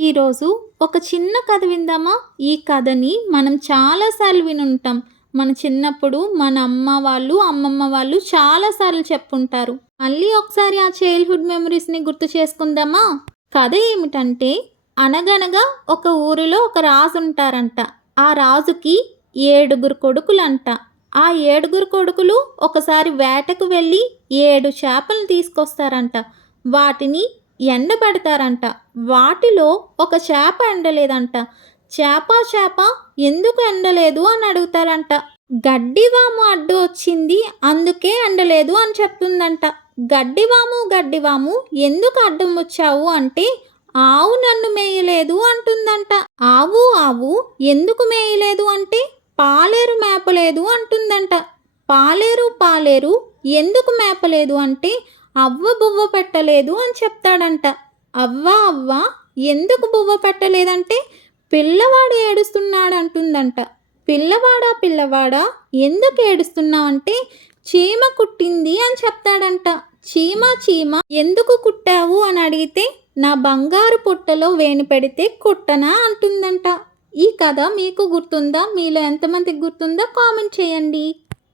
ఈరోజు ఒక చిన్న కథ విందామా? ఈ కథని మనం చాలాసార్లు వినుంటాం. మన చిన్నప్పుడు మన అమ్మ వాళ్ళు అమ్మమ్మ వాళ్ళు చాలాసార్లు చెప్పుంటారు. మళ్ళీ ఒకసారి ఆ చైల్డ్హుడ్ మెమరీస్ని గుర్తు చేసుకుందామా? కథ ఏమిటంటే అనగనగా ఒక ఊరిలో ఒక రాజు ఉంటారంట ఆ రాజుకి ఏడుగురు కొడుకులంట. ఆ ఏడుగురు కొడుకులు ఒకసారి వేటకు వెళ్ళి ఏడు చేపలు తీసుకొస్తారంట. వాటిని ఎండబెడతారంట వాటిలో ఒక చేప ఎండలేదంట. చేప చేప ఎందుకు ఎండలేదు అని అడుగుతారంట. గడ్డివాము అడ్డు వచ్చింది అందుకే ఎండలేదు అని చెప్తుందంట. గడ్డివాము గడ్డివాము ఎందుకు అడ్డం వచ్చావు అంటే ఆవు నన్ను మేయలేదు అంటుందంట. ఆవు ఆవు ఎందుకు మేయలేదు అంటే పాలేరు మేపలేదు అంటుందంట. పాలేరు పాలేరు ఎందుకు మేపలేదు అంటే అవ్వ బువ్వ పెట్టలేదు అని చెప్తాడంట. అవ్వ అవ్వ ఎందుకు బువ్వ పెట్టలేదంటే పిల్లవాడు ఏడుస్తున్నాడు అంటుందంట పిల్లవాడా పిల్లవాడా ఎందుకు ఏడుస్తున్నావంటే చీమ కుట్టింది అని చెప్తాడంట. చీమ చీమ ఎందుకు కుట్టావు అని అడిగితే నా బంగారు పుట్టలో వేణి పెడితే కుట్టనా అంటుందంట. ఈ కథ మీకు గుర్తుందా? మీలో ఎంతమందికి గుర్తుందో కామెంట్ చేయండి.